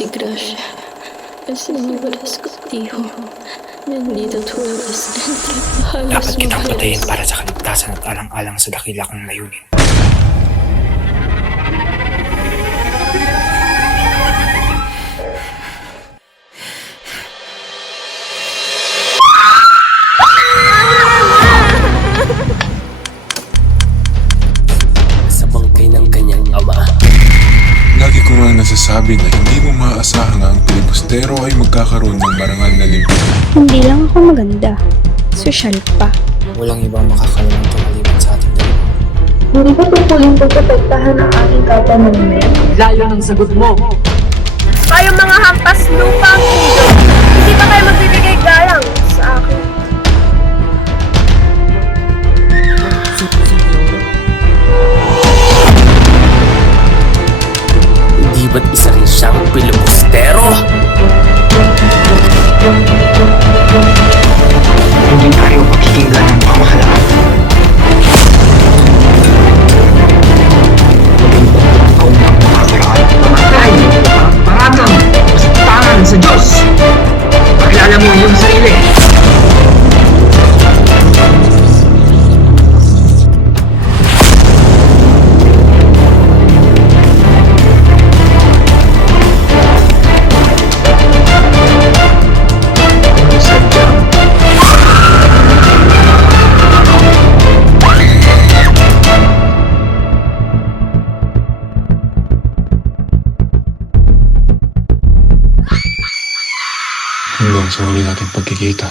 ti gracia, el Señor es contigo. Bendita tú eres entre todas las Dapat kitang patayin mujeres. para sa kaligtasan at alang-alang sa dakila kong layunin. Sa bangkay ng kanyang ama. Lagi ko nga nasasabi na hindi mo maaasahan ang pilibustero ay magkakaroon ng marangal na libro. Hindi lang ako maganda. Sosyal pa. Walang ibang makakalaman pagkaliban sa ating dalawa. Hindi ko tungkulin pagprotektahan ang aking kapwa mamamayan. Layo ng sagot mo. Kayong mga hampas lupa ang mundo, hindi pa kayo magbibigay galang sa akin. Hindi ba't isa rin siyang pilibustero? Hindi tayo magkikinggan ng pamahalaan. Magandang taon ang makakaraan. Pamatay! Paratang! Masatangan sa Diyos! Pakilala mo yung sarili! Kung sadyang Hanggang sa huli nating pagkikita.